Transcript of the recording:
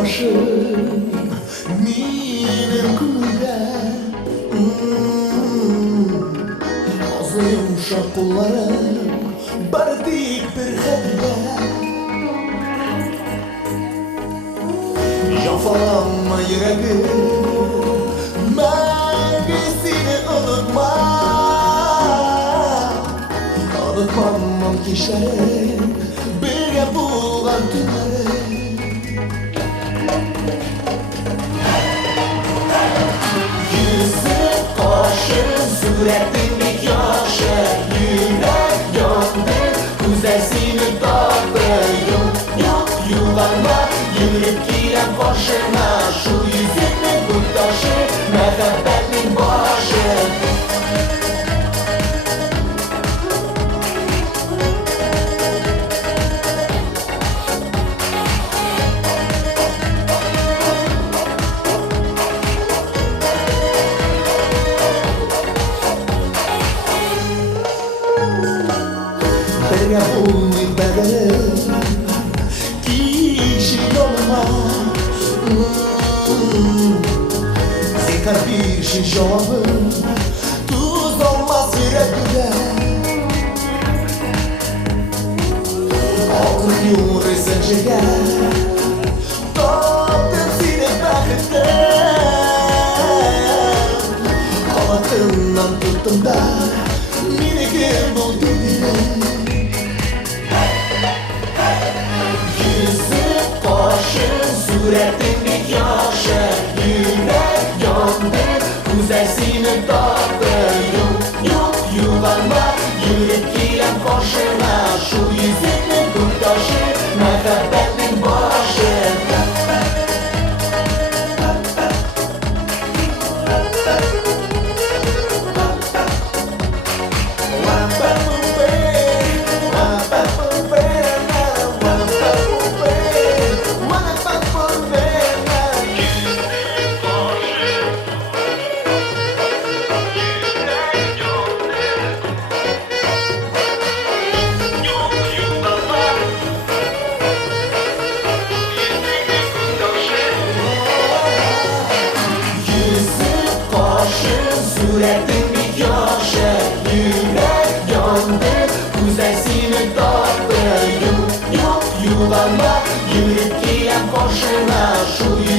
yoldaşım benim kumuyla Azı yumuşak kollarım bardik bir xətrə Yafalanma yüreğim ben seni unutmam kişilerim birge bulgan günlerim Yüzün kaşın suretin bir yaşı Yürek yandı güzelsini taktı Yok yuvarla yürüp giren başına Şu yüzünün bu taşı mehabbetin başı Birge bulmayıp bedelim Kişi yoluma Zekar bir şey cevabım Tuz olmaz yüreğimde Altın yürü zenceye Tattım seni bakıttım Halatından tuttum da Minik buldu diye Yüzün kaşın suretin bir yaşı Yürek yandı güzelsini taktı Yok yuvarla yürüp giren başına Şu yüzünün bu taşı mehabbetin başı Suretin bir yaşı Yürek yandı güzelsini taktı Yok yuvarla yürüp giren başına Şu